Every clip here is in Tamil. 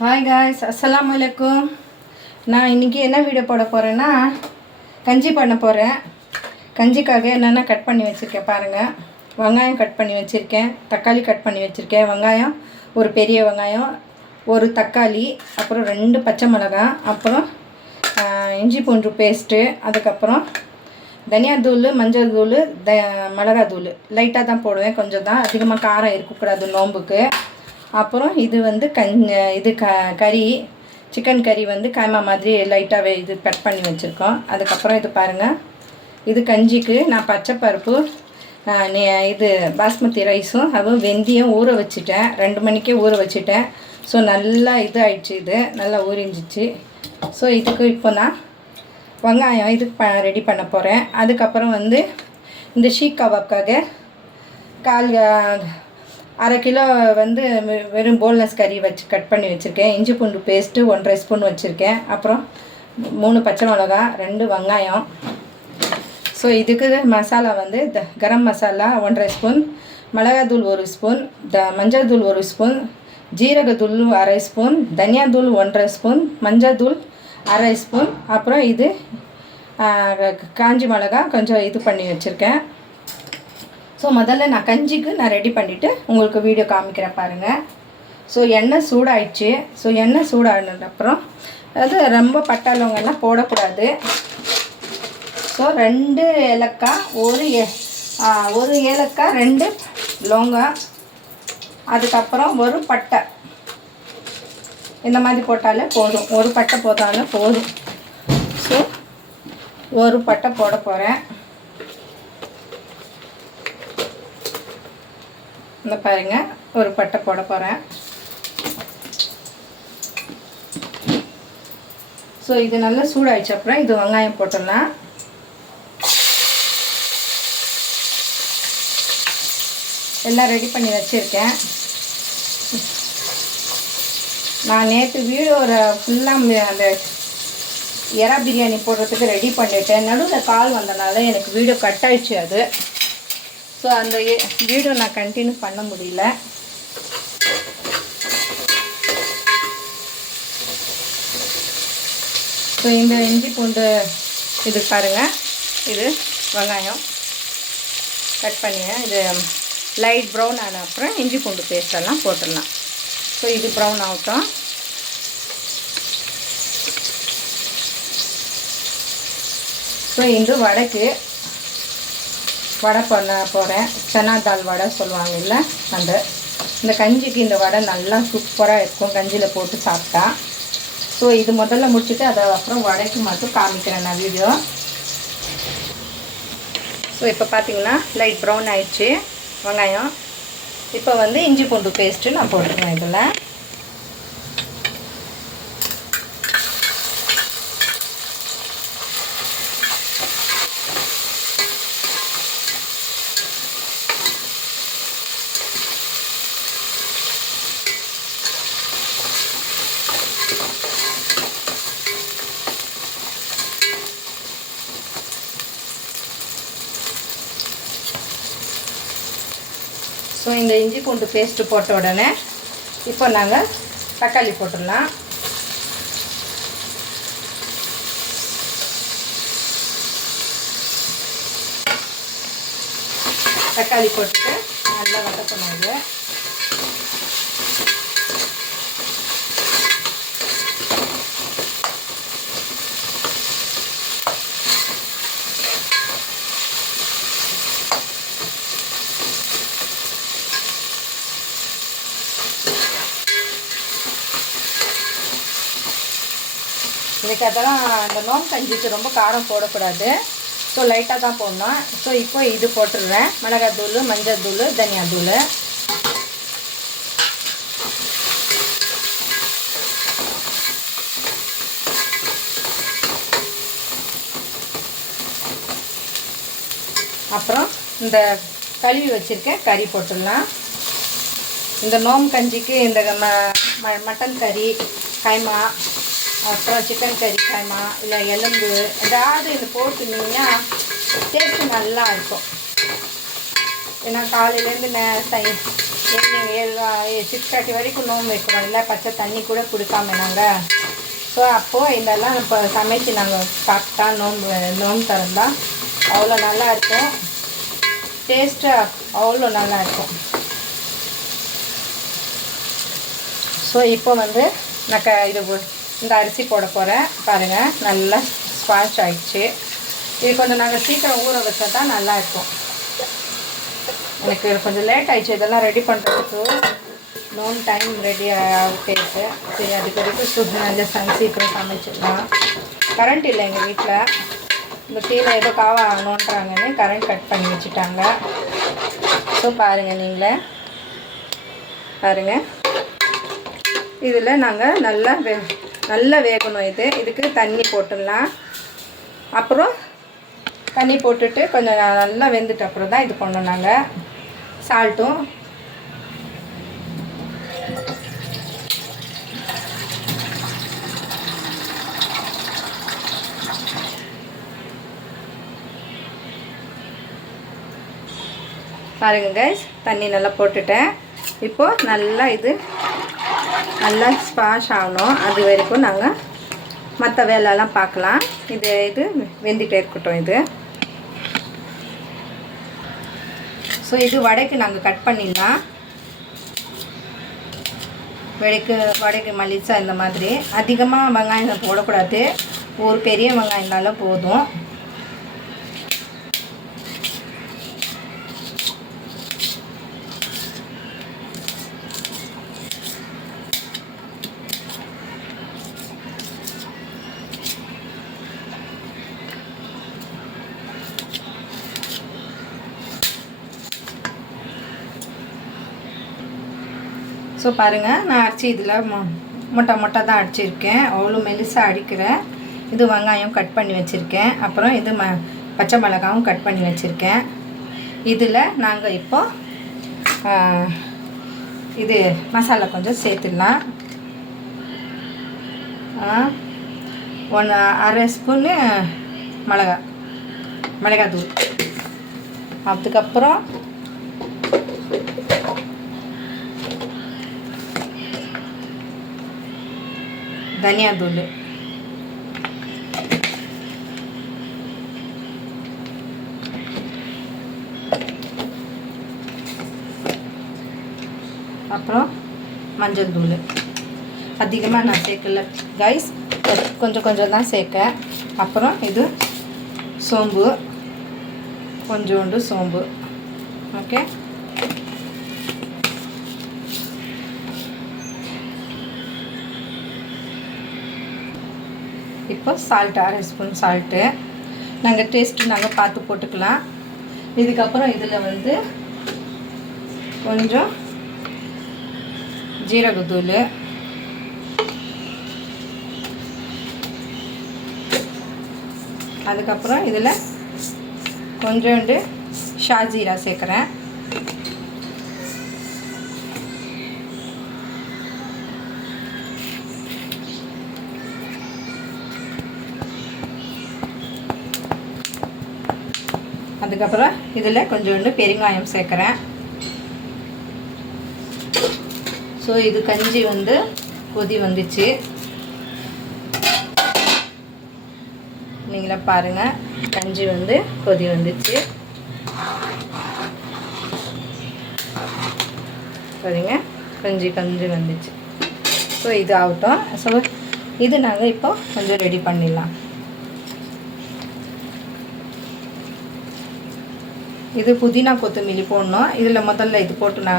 ஹாய் காய்ஸ், அஸ்ஸலாமு அலைக்கும். நான் இன்றைக்கி என்ன வீடியோ போட போகிறேன்னா, கஞ்சி பண்ண போகிறேன். கஞ்சிக்காக என்னென்ன கட் பண்ணி வச்சுருக்கேன் பாருங்கள். வெங்காயம் கட் பண்ணி வச்சுருக்கேன், தக்காளி கட் பண்ணி வச்சுருக்கேன். வெங்காயம் ஒரு பெரிய வெங்காயம், ஒரு தக்காளி, அப்புறம் 2 பச்சை மிளகாய், அப்புறம் இஞ்சி பூண்டு பேஸ்ட்டு, அதுக்கப்புறம் தனியாத்தூள், மஞ்சள் தூள், மிளகாத்தூள் லைட்டாக தான் போடுவேன், கொஞ்சம் தான், அதிகமாக காரம் இருக்கக்கூடாது நோம்புக்கு. அப்புறம் இது வந்து கறி, சிக்கன் கறி வந்து காய்மா மாதிரி லைட்டாகவே இது கட் பண்ணி வச்சுருக்கோம். அதுக்கப்புறம் இது பாருங்கள், இது கஞ்சிக்கு நான் பச்சை பருப்பு, இது பாஸ்மதி ரைஸும் அதுவும் வெந்தயம் ஊற வச்சுட்டேன், 2 மணிக்கே ஊற வச்சுட்டேன். ஸோ நல்லா இது ஆயிடுச்சு, இது நல்லா ஊறிஞ்சிச்சு. ஸோ இதுக்கு இப்போ நான் வெங்காயம் இதுக்கு ரெடி பண்ண போகிறேன். அதுக்கப்புறம் வந்து இந்த ஷீக் கபாப்காக அரை கிலோ வந்து வெறும் போன்லெஸ் கறி வச்சு கட் பண்ணி வச்சுருக்கேன். இஞ்சி பூண்டு பேஸ்ட்டு 1.5 ஸ்பூன் வச்சுருக்கேன். அப்புறம் 3 பச்சை மிளகா, 2 வெங்காயம். ஸோ இதுக்கு மசாலா வந்து கரம் மசாலா 1.5 ஸ்பூன், மிளகாத்தூள் 1 ஸ்பூன், மஞ்சள் தூள் 1 ஸ்பூன், ஜீரகத்தூள் அரை ஸ்பூன், தனியாத்தூள் 1.5 ஸ்பூன், மஞ்சள் தூள் அரை ஸ்பூன், அப்புறம் இது காஞ்சி மிளகா கொஞ்சம் இது பண்ணி வச்சுருக்கேன். ஸோ முதல்ல நான் கஞ்சிக்கு ரெடி பண்ணிவிட்டு உங்களுக்கு வீடியோ காமிக்கிறேன் பாருங்கள். ஸோ எண்ணெய் சூடாயிடுச்சு. ஸோ எண்ணெய் சூடானதுக்கப்புறம் அது ரொம்ப பட்டை லவங்கெல்லாம் போடக்கூடாது. ஸோ 2 ஏலக்காய், ஒரு ஏலக்காய், 2 லவங்கம், அதுக்கப்புறம் ஒரு பட்டை, இந்த மாதிரி போட்டாலே போதும், ஒரு பட்டை போட்டாலும் போதும். ஸோ ஒரு பட்டை போட போகிறேன். இந்த பாருங்கள், ஒரு பட்டை போட போகிறேன். ஸோ இது நல்லா சூடாயிடுச்சு. அப்புறம் இது வெங்காயம் போட்டுடலாம். எல்லாம் ரெடி பண்ணி வச்சுருக்கேன். நான் நேற்று வீடியோ ஃபுல்லாக அந்த எறா பிரியாணி போடுறதுக்கு ரெடி பண்ணிவிட்டேன். நடுவில் கால் வந்தனால எனக்கு வீடியோ கட் ஆயிடுச்சு அது. ஸோ அந்த வீடியோ நான் கண்டினியூ பண்ண முடியல. ஸோ இந்த இஞ்சி பூண்டு இது பாருங்கள், இது வெங்காயம் கட் பண்ணிங்க. இது லைட் ப்ரௌன் ஆன அப்புறம் இஞ்சி பூண்டு பேஸ்டெல்லாம் போட்டுடலாம். ஸோ இது ப்ரௌன் ஆகட்டும். ஸோ இந்த வடைக்கு வடை பண்ண போகிறேன். சன்னா தால் வடை சொல்லுவாங்க இல்லை, இந்த கஞ்சிக்கு இந்த வடை நல்லா சூப்பராக இருக்கும் கஞ்சியில் போட்டு சாப்பிட்டா. ஸோ இது முதல்ல முடிச்சுட்டு அதை அப்புறம் வடைக்கு மட்டும் காமிக்கிறேன் நான் வீடியோ. ஸோ இப்போ பார்த்தீங்கன்னா லைட் ப்ரௌன் ஆயிடுச்சு வெங்காயம். இப்போ வந்து இஞ்சி பூண்டு பேஸ்ட்டு நான் போட்டுருவேன். இதில் ஸோ இந்த இஞ்சி பூண்டு பேஸ்ட்டு போட்ட உடனே இப்போ நாங்கள் தக்காளி போட்டுடலாம். தக்காளி போட்டுட்டு நல்லா வதக்கணும். இது இதுக்கு அதெல்லாம் அந்த நோம்பு கஞ்சிக்கு ரொம்ப காரம் போடக்கூடாது. ஸோ லைட்டாக தான் போடணும். ஸோ இப்போ இது போட்டுடுறேன், மிளகாத்தூள், மஞ்சள் தூள், தனியாத்தூள். அப்புறம் இந்த கழுவி வச்சுருக்கேன் கறி போட்டுடலாம். இந்த நோம்பு கஞ்சிக்கு இந்த மட்டன் கறி கைமா, அப்புறம் சிக்கன் கறி கைமா, இல்லை எலும்பு ஏதாவது இது போட்டுனீங்கன்னா டேஸ்ட்டு நல்லா இருக்கும். ஏன்னா காலையிலேருந்து ஈவினிங் 6:30 வரைக்கும் நோம்பு வைக்கிறோம் இல்லை, பச்சை தண்ணி கூட குடிக்காம நாங்கள். ஸோ அப்போது இதெல்லாம் இப்போ சமைச்சு நாங்கள் சாப்பிட்டா நோம்பு திறந்தா அவ்வளோ நல்லாயிருக்கும். டேஸ்ட்டாக அவ்வளோ நல்லாயிருக்கும். ஸோ இப்போ வந்து நான் இந்த அரிசி போட போகிறேன். பாருங்கள், நல்லா ஸ்பாஷ் ஆகிடுச்சு. இது கொஞ்சம் நாங்கள் சீக்கிரம் ஊற வச்சா தான் நல்லாயிருக்கும். எனக்கு கொஞ்சம் லேட் ஆகிடுச்சு இதெல்லாம் ரெடி பண்ணுறதுக்கு. நோன் டைம் ரெடி ஆகிட்டு சரி, அதுக்கு வரைக்கும் நல்ல சீக்கிரம் சமைச்சிடலாம். கரண்ட் இல்லை எங்கள் வீட்டில். இந்த கீழே ஏதோ காவா ஆகணுன்றாங்கன்னு கரண்ட் கட் பண்ணி வச்சுட்டாங்க. ஸோ பாருங்கள், நீங்களே பாருங்கள், இதில் நாங்கள் நல்லா வேகணும். இதுக்கு தண்ணி போட்டுடலாம். அப்புறம் தண்ணி போட்டுட்டு கொஞ்சம் நல்லா வெந்துட்டு அப்புறம் தான் இது பண்ணோம் நாங்கள். சால்ட்டும் பாருங்கள் கைஸ், தண்ணி நல்லா போட்டுட்டேன். இப்போது நல்லா ஸ்பாஷ் ஆகணும். அது வரைக்கும் நாங்கள் மற்ற வேலைலாம் பார்க்கலாம். இது வெந்துகிட்டே இருக்கட்டும். ஸோ இது வடைக்கு நாங்கள் கட் பண்ணிடலாம். வடைக்கு மல்லிச்சா இந்த மாதிரி அதிகமாக வெங்காயம் போடக்கூடாது. ஒரு பெரிய வெங்காயம் இருந்தாலும் போதும். ஸோ பாருங்கள், நான் அடித்து இதில் மொட்டை தான் அடிச்சிருக்கேன். அவ்வளோ மெலிசாக அடிக்கிறேன். இது வெங்காயம் கட் பண்ணி வச்சுருக்கேன். அப்புறம் இது பச்சை மிளகாவும் கட் பண்ணி வச்சுருக்கேன். இதில் நாங்கள் இப்போது இது மசாலா கொஞ்சம் சேர்த்துடலாம். 1/2 ஸ்பூனு மிளகாத்தூள். அதுக்கப்புறம் தனியாத்தூள், அப்புறம் மஞ்சள் தூள். அதிகமாக நான் சேர்க்கல கைஸ், கொஞ்சம் தான் சேர்க்க. அப்புறம் இது சோம்பு, கொஞ்சோண்டு சோம்பு. ஓகே, இப்போ சால்ட்டு 1/2 ஸ்பூன் சால்ட்டு. நாங்கள் டேஸ்ட்டு நாங்கள் பார்த்து போட்டுக்கலாம். இதுக்கப்புறம் இதில் வந்து கொஞ்சம் ஜீரகத்தூள், அதுக்கப்புறம் இதில் கொஞ்சோண்டு ஷாஜீரா சேர்க்குறேன். அதுக்கப்புறம் இதில் கொஞ்சோண்டு பெருங்காயம் சேர்க்குறேன். ஸோ இது கஞ்சி வந்து கொதி வந்துச்சு. நீங்களே பாருங்கள், கஞ்சி வந்து கொதி வந்துச்சு. சரிங்க, கஞ்சி வந்துச்சு. ஸோ இது ஆகட்டும். ஸோ இது நாங்கள் இப்போ கொஞ்சம் ரெடி பண்ணிடலாம். இது புதினா கொத்தமல்லி போடணும். இதில் முதல்ல இது போட்டுனா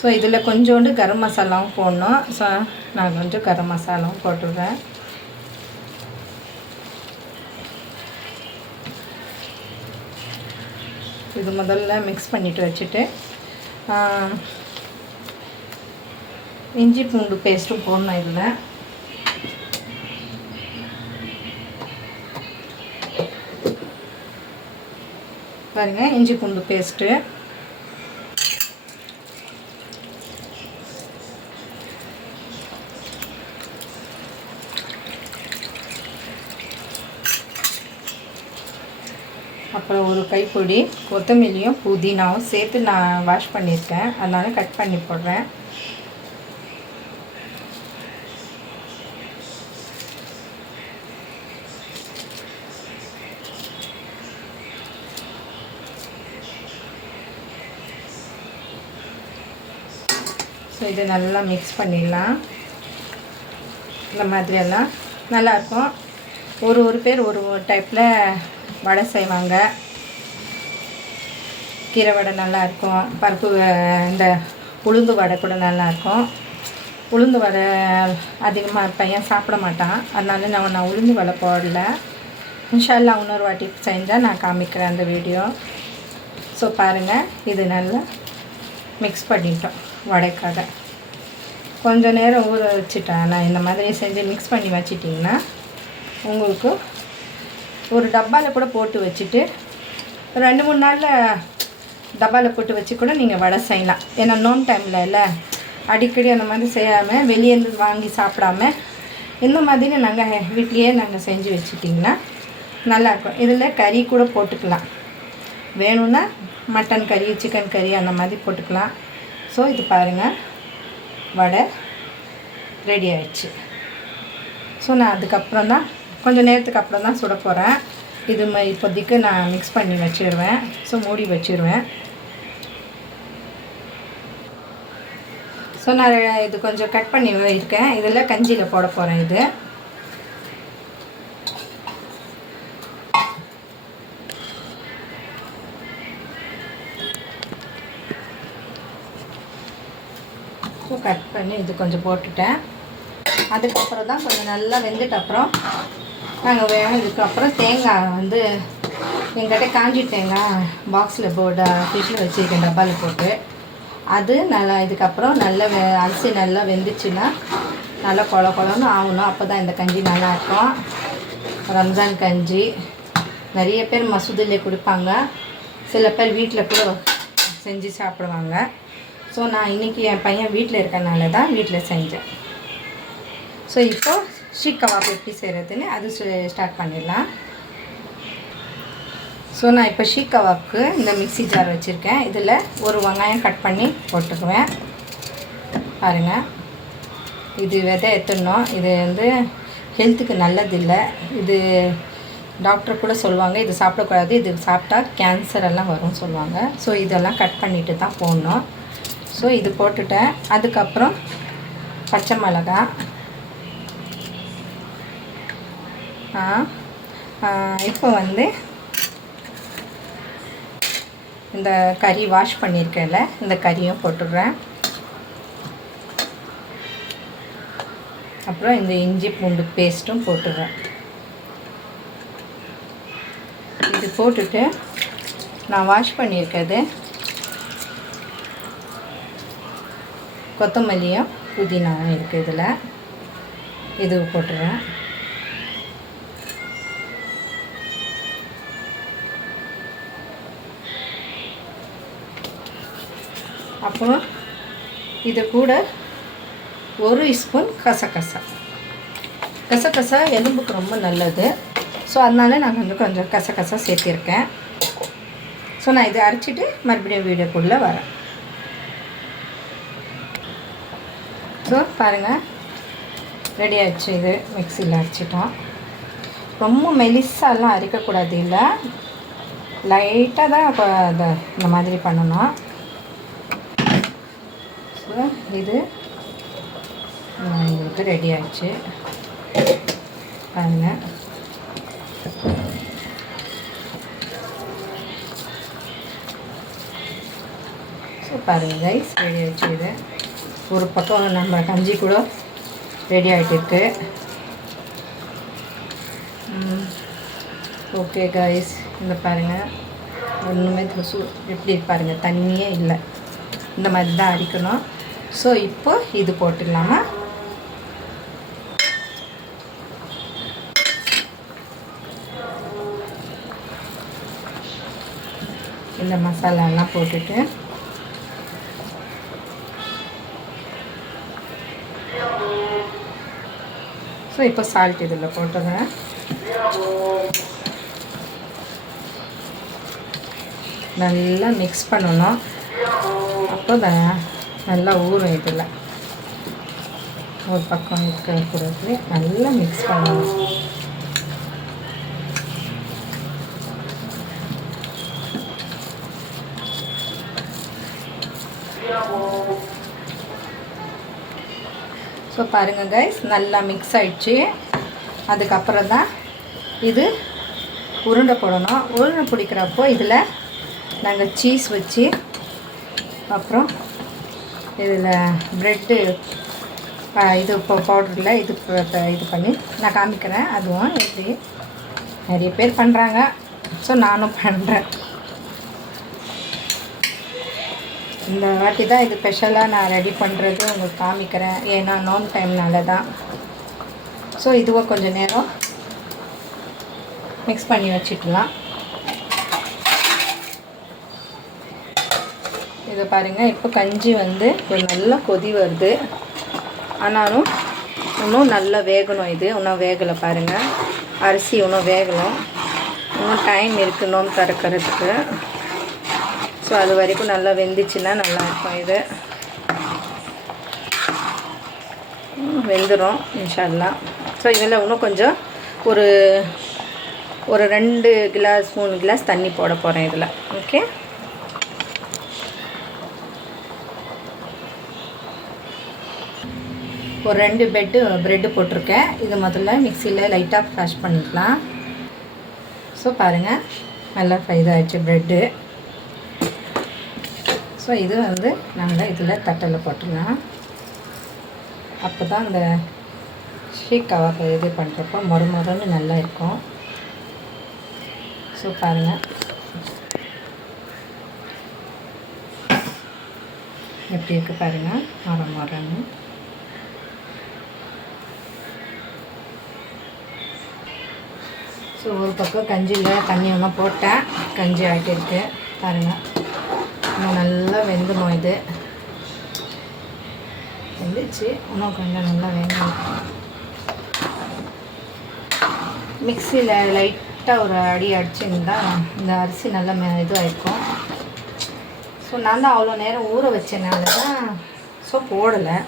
ஸோ இதில் கொஞ்சோண்டு கரம் மசாலாவும் போடணும். ஸோ நான் கொஞ்சம் கரம் மசாலாவும் போட்டுடுறேன். இது முதல்ல மிக்ஸ் பண்ணிவிட்டு வச்சுட்டு இஞ்சி பூண்டு பேஸ்ட்டும் போடணும். இதில் பாருங்கள், இஞ்சி பூண்டு பேஸ்ட்டு, அப்புறம் ஒரு கைப்பொடி கொத்தமல்லியும் புதினாவும் சேர்த்து நான் வாஷ் பண்ணியிருக்கேன், அதனால் கட் பண்ணி போடுறேன். ஸோ இதை நல்லா மிக்ஸ் பண்ணிடலாம். இந்த மாதிரியெல்லாம் நல்லாயிருக்கும். ஒரு பேர் ஒரு டைப்பில் வடை செய்வாங்க. கீரை வடை நல்லாயிருக்கும், பருப்பு இந்த உளுந்து வடை கூட நல்லாயிருக்கும். உளுந்து வடை அதிகமாக பையன் சாப்பிட மாட்டான், அதனால நான் உளுந்து வடை போடல. இன்ஷால்லா இன்னொரு வாட்டி செஞ்சால் நான் காமிக்கிறேன் அந்த வீடியோ. ஸோ பாருங்கள், இது நல்லா மிக்ஸ் பண்ணிட்டோம். வடைக்காக கொஞ்சம் நேரம் ஊற வச்சுட்டேன். நான் இந்த மாதிரி செஞ்சு மிக்ஸ் பண்ணி வச்சிட்டிங்கன்னா உங்களுக்கு ஒரு டப்பாவில் கூட போட்டு வச்சுட்டு 2-3 நாளில் டப்பாவில் போட்டு வச்சு கூட நீங்கள் வடை செய்யலாம். ஏன்னா நோன் டைமில் இல்லை, அடிக்கடி அந்த மாதிரி செய்யாமல் வெளியேருந்து வாங்கி சாப்பிடாம இந்த மாதிரி நாங்கள் வீட்லேயே நாங்கள் செஞ்சு வச்சுட்டிங்கன்னா நல்லாயிருக்கும். இதில் கறி கூட போட்டுக்கலாம், வேணும்னா மட்டன் கறி, சிக்கன் கறி அந்த மாதிரி போட்டுக்கலாம். ஸோ இது பாருங்கள், வடை ரெடி ஆயிடுச்சு. ஸோ நான் அதுக்கப்புறம் தான் கொஞ்சம் நேரத்துக்கு அப்புறம் தான் சுட போகிறேன். இது இப்போதைக்கு நான் மிக்ஸ் பண்ணி வச்சிடுவேன். ஸோ மூடி வச்சிடுவேன். ஸோ நான் இது கொஞ்சம் கட் பண்ணி இருக்கேன், இதில் கஞ்சியில் போட போகிறேன். இது ஸோ கட் பண்ணி இது கொஞ்சம் போட்டுட்டேன். அதுக்கப்புறம் தான் கொஞ்சம் நல்லா வெந்துட்ட அப்புறம் நாங்கள் இதுக்கப்புறம் தேங்காய் வந்து எங்கிட்ட காஞ்சி தேங்காய் பாக்ஸில் போட ஃப்ரிட்ஜில் வச்சுருக்கேன், டப்பாவில் போட்டு. அது நல்லா இதுக்கப்புறம் நல்லா அரிசி நல்லா வெந்துச்சுன்னா நல்லா குழன்னு ஆகணும். அப்போ தான் இந்த கஞ்சி நல்லாயிருக்கும். ரம்ஜான் கஞ்சி நிறைய பேர் மசூதிலே கொடுப்பாங்க, சில பேர் வீட்டில் கூட செஞ்சு சாப்பிடுவாங்க. ஸோ நான் இன்றைக்கி என் பையன் வீட்டில் இருக்கனால தான் வீட்டில் செஞ்சேன். ஸோ இப்போது ஷீக் கபாப் எப்படி செய்கிறதுன்னு அது ஸ்டார்ட் பண்ணிடலாம். ஸோ நான் இப்போ ஷீக் கபாப்க்கு இந்த மிக்ஸி ஜார் வச்சுருக்கேன். இதில் ஒரு வெங்காயம் கட் பண்ணி போட்டுக்குவேன். பாருங்கள், இது விதை எடுத்துடணும். இது வந்து ஹெல்த்துக்கு நல்லதில்லை. இது டாக்டர் கூட சொல்லுவாங்க இது சாப்பிடக்கூடாது, இது சாப்பிட்டா கேன்சர் எல்லாம் வரும்னு சொல்லுவாங்க. ஸோ இதெல்லாம் கட் பண்ணிவிட்டு தான் போடணும். ஸோ இது போட்டுட்டேன். அதுக்கப்புறம் பச்சை மிளகா, இப்போ வந்து இந்த கறி வாஷ் பண்ணியிருக்கேன்ல, இந்த கறியும் போட்டுடுறேன். அப்புறம் இந்த இஞ்சி பூண்டு பேஸ்ட்டும் போட்டுடுறேன். இது போட்டுட்டு நான் வாஷ் பண்ணியிருக்கிறது கொத்தமல்லியும் புதினாவும் இருக்குது இதில், இது போட்டுடுறேன். அப்புறம் இது கூட 1 ஸ்பூன் கசகசா எலும்புக்கு ரொம்ப நல்லது. ஸோ அதனால நான் கொஞ்சம் கசகசா சேர்த்திருக்கேன். ஸோ நான் இதை அரைச்சிட்டு மறுபடியும் வீடியோக்குள்ளே வரேன். ஸோ பாருங்கள், ரெடி ஆகிடுச்சு. இது மிக்சியில் அரைச்சிட்டோம். ரொம்ப மெலிசாலாம் அரைக்கக்கூடாது, இல்லை லைட்டாக தான் இப்போ இந்த மாதிரி பண்ணணும். ஸோ இது உங்களுக்கு ரெடி ஆகிடுச்சு பாருங்கள். ஸோ பாருங்கள் கைஸ், ரெடி ஆகிடுச்சு. இது ஒரு பக்கம் நம்ம கஞ்சி கூட ரெடி ஆகிட்டு இருக்கு. ஓகே கைஸ், இந்த பாருங்கள் ஒன்றுமே எப்படி பாருங்கள், தண்ணியே இல்லை, இந்த மாதிரி தான் அடிக்கணும். ஸோ இப்போ இது போட்டுடலாமா? இந்த மசாலாலாம் போட்டுட்டு ஸோ இப்போ சால்ட் இதில் போட்டுறேன். நல்லா மிக்ஸ் பண்ணணும். அப்போ நல்லா ஊறும். இதில் ஒரு பக்கம் இருக்கக்கூடாது, நல்லா மிக்ஸ் பண்ணணும். ஸோ பாருங்கள் கைஸ், நல்லா மிக்ஸ் ஆகிடுச்சு. அதுக்கப்புறம் தான் இது உருண்டை போடணும். உருண்டை பிடிக்கிறப்போ இதில் நாங்கள் சீஸ் வச்சு, அப்புறம் இதில் ப்ரெட்டு இது இப்போ பவுடரில் இது பண்ணி நான் காமிக்கிறேன். அதுவும் எப்படி நிறைய பேர் பண்ணுறாங்க. ஸோ நானும் பண்ணுறேன். இந்த வாட்டி தான் இது ஸ்பெஷலாக நான் ரெடி பண்ணுறது உங்களுக்கு காமிக்கிறேன். ஏன்னா நோன் டைம்னால தான். ஸோ இதுவை கொஞ்சம் நேரம் மிக்ஸ் பண்ணி வச்சுக்கலாம். இதை பாருங்கள், இப்போ கஞ்சி வந்து நல்லா கொதி வருது. ஆனாலும் இன்னும் நல்லா வேகணும். இது இன்னும் வேகலை பாருங்கள். அரிசி இன்னும் வேகணும். இன்னும் டைம் இருக்குது நோம்பு திறக்கிறதுக்கு. ஸோ அது வரைக்கும் நல்லா வெந்துச்சுன்னா நல்லாயிருக்கும். இது வெந்துடும் இன்ஷா அல்லாஹ். ஸோ இதில் இன்னும் கொஞ்சம் ஒரு 2 கிளாஸ் 3 கிளாஸ் தண்ணி போட போகிறேன் இதில். ஓகே, ஒரு 2 ப்ரெட்டு போட்டிருக்கேன். இது முதல்ல மிக்சியில் லைட்டாக க்ரஷ் பண்ணிக்கலாம். ஸோ பாருங்கள், நல்லா இதாகிடுச்சு ப்ரெட்டு. ஸோ இது வந்து நாங்கள் இதில் தட்டில் போட்டுடலாம். அப்போ தான் இந்த ஷீக் கவாப் இது பண்ணுறப்போ மொறுன்னு நல்லா இருக்கும். ஸோ பாருங்கள் எப்படி இருக்குது பாருங்கள், மொறுன்னு. ஸோ ஒரு பக்கம் கஞ்சியில் தண்ணி ஒன்றும் போட்டேன், கஞ்சி ஆகிட்டு பாருங்கள். இன்னும் நல்லா வெந்துடும். இது வெந்துச்சு, இன்னும் கொஞ்சம் நல்லா வேணும். மிக்சியில் லைட்டாக ஒரு அடி அடிச்சுருந்தா இந்த அரிசி நல்லா இதுவாகிருக்கும். ஸோ நான் தான் அவ்வளோ நேரம் ஊற வச்சனால தான் ஸோ போடலை.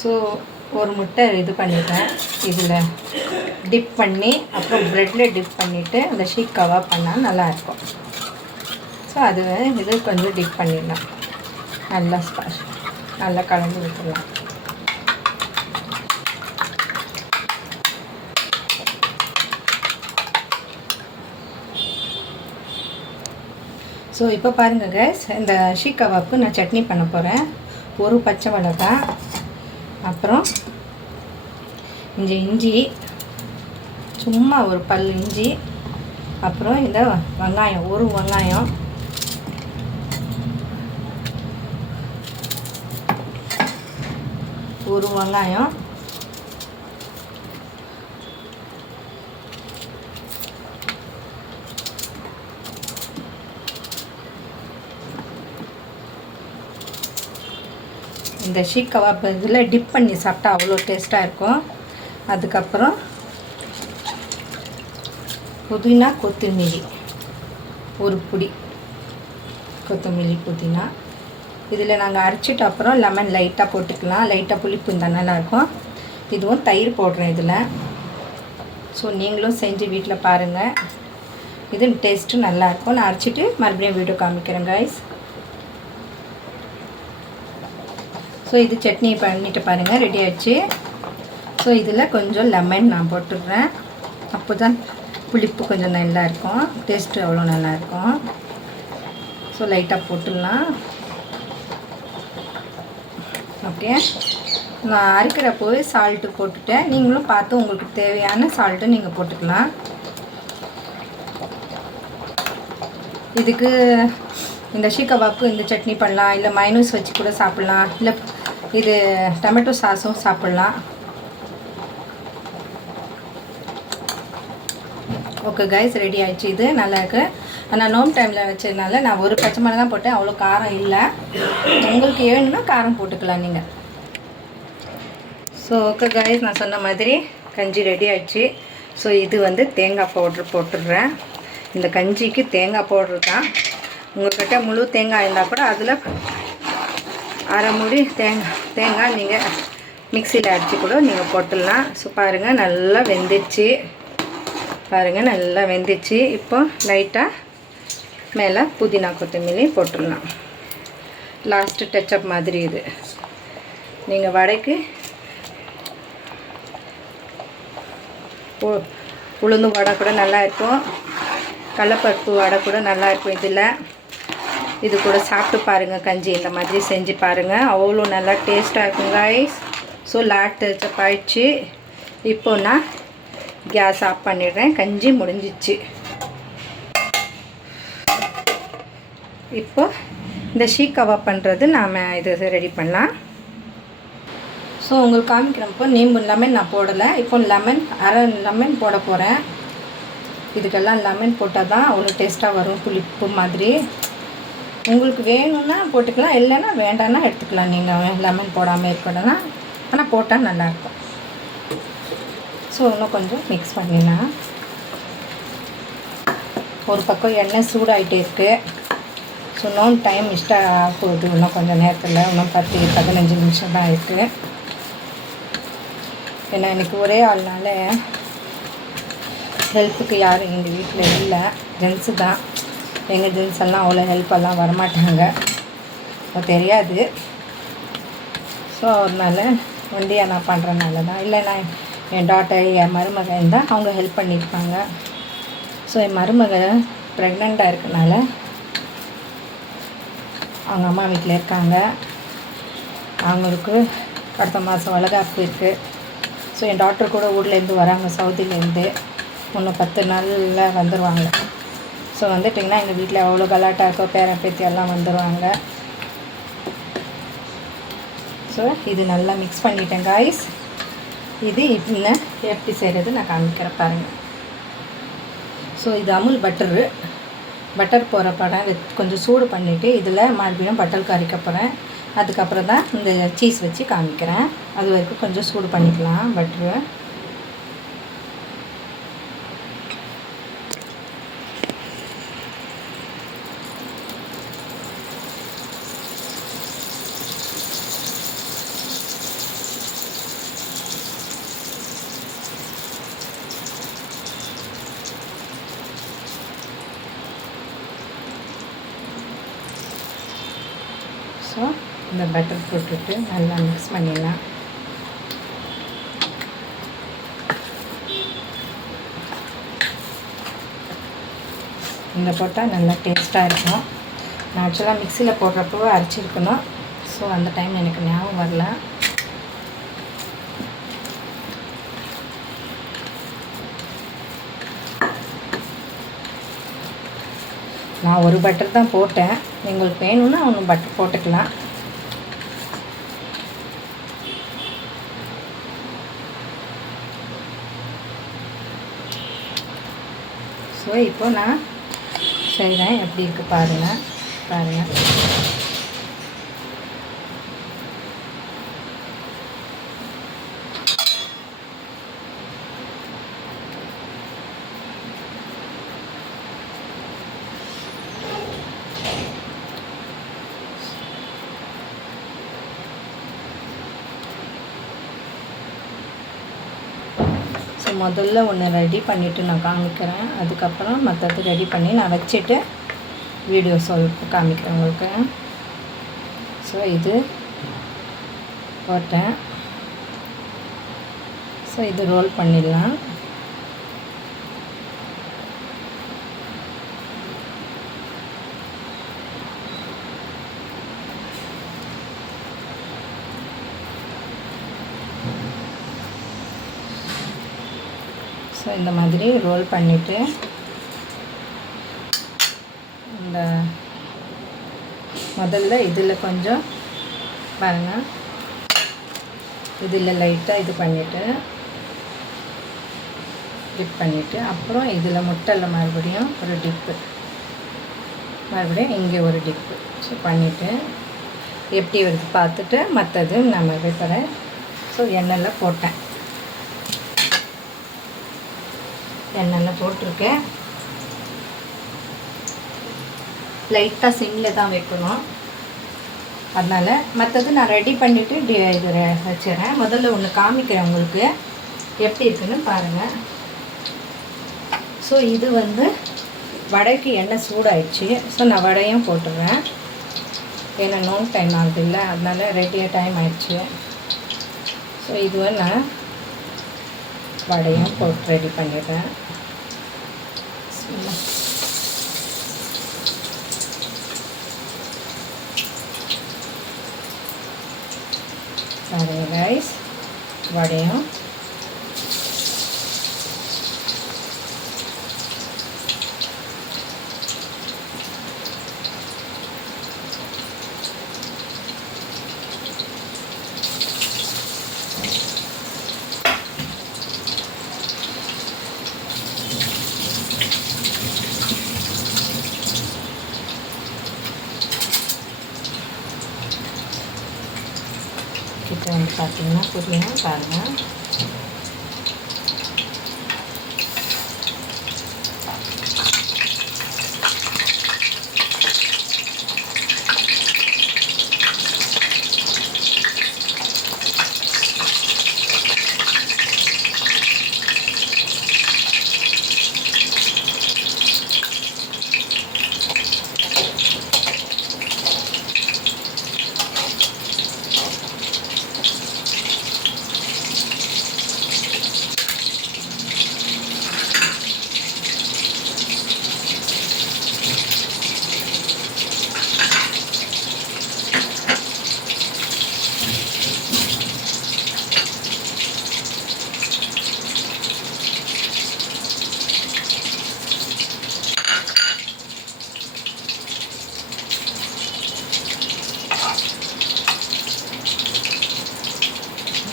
ஸோ ஒரு முட்டை இது பண்ணிட்டேன். இதில் டிப் பண்ணி அப்புறம் ப்ரெட்டில் டிப் பண்ணிவிட்டு அந்த ஷீக் கவாப் பண்ணால் நல்லாயிருக்கும். ஸோ அது இது கொஞ்சம் டிப் பண்ணிடலாம். நல்லா கலந்து விட்டுடலாம். ஸோ இப்போ பாருங்கள் கைஸ், இந்த ஷீக் கவாப்புக்கு நான் சட்னி பண்ண போகிறேன். ஒரு பச்சை மிளகாய், அப்புறம் இஞ்சி சும்மா ஒரு பல் இஞ்சி, அப்புறம் இந்த வெங்காயம், ஒரு வெங்காயம், இந்த ஷீக் கவாப் இதில் டிப் பண்ணி சாப்பிட்டா அவ்வளோ டேஸ்ட்டாக இருக்கும். அதுக்கப்புறம் புதினா கொத்தமல்லி, ஒரு பிடி கொத்தமல்லி புதினா. இதில் நாங்கள் அரைச்சிட்டு அப்புறம் லெமன் லைட்டாக போட்டுக்கலாம். லைட்டாக புளிப்பு இருந்தால் நல்லாயிருக்கும். இதுவும் தயிர் போடுறேன் இதில். ஸோ நீங்களும் செஞ்சு வீட்டில் பாருங்கள், இது டேஸ்ட்டு நல்லாயிருக்கும். நான் அரைச்சிட்டு மறுபடியும் வீடியோ காமிக்கிறேன் கைஸ். ஸோ இது சட்னி பண்ணிவிட்டு பாருங்கள், ரெடி ஆகிடுச்சு. ஸோ இதில் கொஞ்சம் லெமன் நான் போட்டுடுறேன். அப்போ தான் புளிப்பு கொஞ்சம் நல்லா இருக்கும், டேஸ்ட்டு அவ்வளோ நல்லாயிருக்கும். ஸோ லைட்டாக போட்டுடலாம். ஓகே, நான் அரைக்கிறப்போவே சால்ட்டு போட்டுட்டேன். நீங்களும் பார்த்து உங்களுக்கு தேவையான சால்ட்டு நீங்கள் போட்டுக்கலாம். இதுக்கு இந்த ஷீக் கபாப்புக்கு இந்த சட்னி பண்ணலாம், இல்லை மைனூஸ் வச்சு கூட சாப்பிட்லாம், இல்லை இது டொமேட்டோ சாஸும் சாப்பிட்லாம். ஓகே கைஸ், ரெடி ஆகிடுச்சு. இது நல்லா இருக்குது. ஆனால் நோம்பு டைமில் வச்சதுனால நான் ஒரு பச்சை மிளகா தான் போட்டேன், அவ்வளோ காரம் இல்லை. உங்களுக்கு வேணும்னா காரம் போட்டுக்கலாம் நீங்கள். ஸோ ஓகே கைஸ், நான் சொன்ன மாதிரி கஞ்சி ரெடி ஆகிடுச்சு. ஸோ இது வந்து தேங்காய் பவுட்ரு போட்டுடுறேன். இந்த கஞ்சிக்கு தேங்காய் பவுட்ரு தான். உங்கள்கிட்ட முழு தேங்காய் இருந்தால் கூட அதில் அரை மூடி தேங்காய் நீங்கள் மிக்சியில் அடித்து கூட நீங்கள் போட்டுடலாம். ஸோ பாருங்கள், நல்லா வெந்துடுச்சு. பாருங்கள், நல்லா வெந்துச்சு. இப்போ லைட்டாக மேலே புதினா கொத்தமல்லி போட்டுடலாம். லாஸ்ட்டு டச்சப் மாதிரி இது. நீங்கள் வடைக்கு உளுந்து வடை கூட நல்லா இருக்கும், கடலைப்பருப்பு வடை கூட நல்லா இருக்கும். இது கூட சாப்பிட்டு பாருங்கள். கஞ்சி இந்த மாதிரி செஞ்சு பாருங்கள், அவ்வளோ நல்லா டேஸ்ட்டாக இருக்கும் கைஸ். ஸோ லாட் டச்சப் ஆயிடுச்சு. இப்போ நான் கேஸ் ஆஃப் பண்ணிடுறேன். கஞ்சி முடிஞ்சிச்சு. இப்போ இந்த ஷீ கபாப் பண்ணுறது நாம் இது ரெடி பண்ணலாம். ஸோ உங்களுக்கு காமிக்கிறப்போ நீம்பு லெமன் நான் போடலை. இப்போ அரை லெமன் போட போகிறேன். இதுக்கெல்லாம் லெமன் போட்டால் தான் அவ்வளோ டேஸ்ட்டாக வரும், புளிப்பு மாதிரி. உங்களுக்கு வேணும்னா போட்டுக்கலாம், இல்லைன்னா வேண்டாம்னா எடுத்துக்கலாம். நீங்கள் லெமன் போடாமல் இருக்கணும்னா, ஆனால் போட்டால் நல்லாயிருக்கும். ஸோ இன்னும் கொஞ்சம் மிக்ஸ் பண்ணிடலாம். ஒரு பக்கம் எண்ணெய் சூடாகிட்டே இருக்குது. ஸோ இன்னும் டைம் இஷ்டம் போகுது. இன்னும் கொஞ்சம் நேரத்தில், இன்னும் 10-15 நிமிஷம் தான் இருக்குது. ஏன்னா எனக்கு ஒரே ஆள்னால ஹெல்ப்புக்கு யாரும் எங்கள் வீட்டில் இல்லை, ஜென்ஸு தான். எங்கள் ஜென்ஸ் எல்லாம் அவ்வளோ ஹெல்ப்பெல்லாம் வரமாட்டாங்க, தெரியாது. ஸோ அதனால ஒண்டியாக நான் பண்ணுறதுனால தான். இல்லை நான் என் டாட்டர், என் மருமகன் இருந்தால் அவங்க ஹெல்ப் பண்ணியிருப்பாங்க. ஸோ என் மருமகன் ப்ரெக்னெண்ட்டாக இருக்கனால அவங்க அம்மா வீட்டில் இருக்காங்க. அவங்களுக்கு அடுத்த மாதம் வளகாப்பு இருக்குது. ஸோ என் டாக்டர் கூட ஊர்லேருந்து வராங்க, சவுதியிலேருந்து. இன்னும் 10 நாளில் வந்துடுவாங்க. ஸோ வந்துட்டிங்கன்னா எங்கள் வீட்டில் அவ்வளோ கலாட்டாக இருக்கோ, பேரன் பேத்தி எல்லாம் வந்துடுவாங்க. ஸோ இது நல்லா மிக்ஸ் பண்ணிட்டேன் காய்ஸ். இது இன்னும் எப்படி செய்கிறது நான் காமிக்கிறேன் பாருங்கள். ஸோ இது அமுல் பட்டர் போகிற படம் கொஞ்சம் சூடு பண்ணிவிட்டு இதில் மறுபடியும் பட்டர் கறிக்க போகிறேன். அதுக்கப்புறம் தான் இந்த சீஸ் வச்சு காமிக்கிறேன். அது வரைக்கும் கொஞ்சம் சூடு பண்ணிக்கலாம் பட்டரு. ஸோ இந்த பட்டர் போட்டுட்டு நல்லா மிக்ஸ் பண்ணிடலாம். இந்த போட்டால் நல்லா டேஸ்ட்டாக இருக்கும். நான் ஆக்சுவலாக மிக்சியில் போடுறப்போ அரைச்சிருக்கணும். ஸோ அந்த டைம் எனக்கு ஞாபகம் வரல. நான் ஒரு பட்டர் தான் போட்டேன். உங்களுக்கு வேணும்னா ஒன்று பட்டர் போட்டுக்கலாம். ஸோ இப்போ நான் செய்கிறேன், எப்படி இருக்குது பாருங்கள். ஸோ முதல்ல ஒன்று ரெடி பண்ணிவிட்டு நான் காமிக்கிறேன். அதுக்கப்புறம் மற்றது ரெடி பண்ணி நான் வச்சுட்டு வீடியோ காமிக்கிறேன் உங்களுக்கு. ஸோ இது போட்டேன். ஸோ இது ரோல் பண்ணிடலாம். ஸோ இந்த மாதிரி ரோல் பண்ணிவிட்டு இந்த முதல்ல இதில் கொஞ்சம் பாருங்கள், இதில் லைட்டாக இது பண்ணிவிட்டு டிப் பண்ணிவிட்டு அப்புறம் இதில் முட்டையில் மறுபடியும் ஒரு டிப்பு, மறுபடியும் இங்கே ஒரு டிப்பு. ஸோ பண்ணிவிட்டு எப்படி வருது பார்த்துட்டு மற்றது நம்ம வைப்பறேன். ஸோ எண்ணெயில் போட்டேன், எண்ணெயில் போட்டிருக்கேன். லைட்டாக சிம்மில் தான் வைக்கணும். அதனால் மற்றது நான் ரெடி பண்ணிவிட்டு இது வச்சுறேன். முதல்ல ஒன்று காமிக்கிறேன் உங்களுக்கு எப்படி இருக்குன்னு பாருங்கள். ஸோ இது வந்து வடைக்கு எண்ணெய் சூடாயிடுச்சு. ஸோ நான் வடையும் போட்டுடுறேன். ஏன்னா நோன் டைம் ஆகுது இல்லை, அதனால் ரெடியாக டைம் ஆயிடுச்சு. ஸோ இதுவை நான் வடையும் போட்டு ரெடி பண்ணிடுறேன். பாருங்க கைஸ், வடையும் கிட்ட வந்து பார்த்தீங்கன்னா புரியும் பாருங்கள்.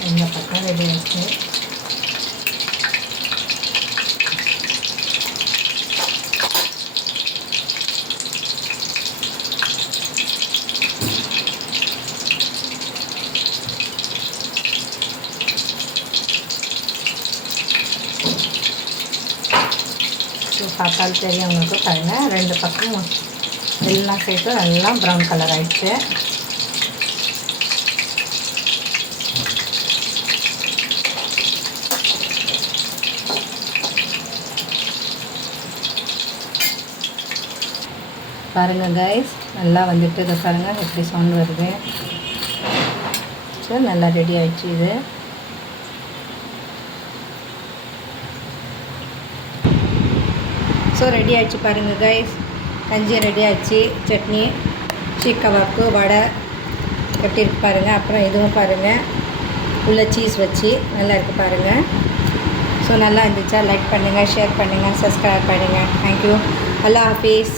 இந்த பக்கம் ரெடி ஆச்சு. பார்த்தாலும் தெரியும் உங்களுக்கு. பாருங்கள், ரெண்டு பக்கம் எல்லாம் சேர்த்து நல்லா ப்ரௌன் கலர் ஆகிடுச்சு. பாருங்கள் கைஸ், நல்லா வந்துட்டு இதை பாருங்கள் எப்படி சவுண்ட் வருது. ஸோ நல்லா ரெடி ஆகிடுச்சு இது. ஸோ ரெடி ஆகிடுச்சு பாருங்கள் கைஸ், கஞ்சி ரெடி ஆகிடுச்சு. சட்னி, சீக் கபாப்பு, வடை எப்படி இருக்குது பாருங்கள். அப்புறம் இதுவும் பாருங்கள், உள்ள சீஸ் வச்சு நல்லா இருக்குது பாருங்கள். ஸோ நல்லா இருந்துச்சா? லைக் பண்ணுங்கள், ஷேர் பண்ணுங்கள், சப்ஸ்கிரைப் பண்ணுங்கள். தேங்க்யூ. அல்லாஹ் ஹாஃபீஸ்.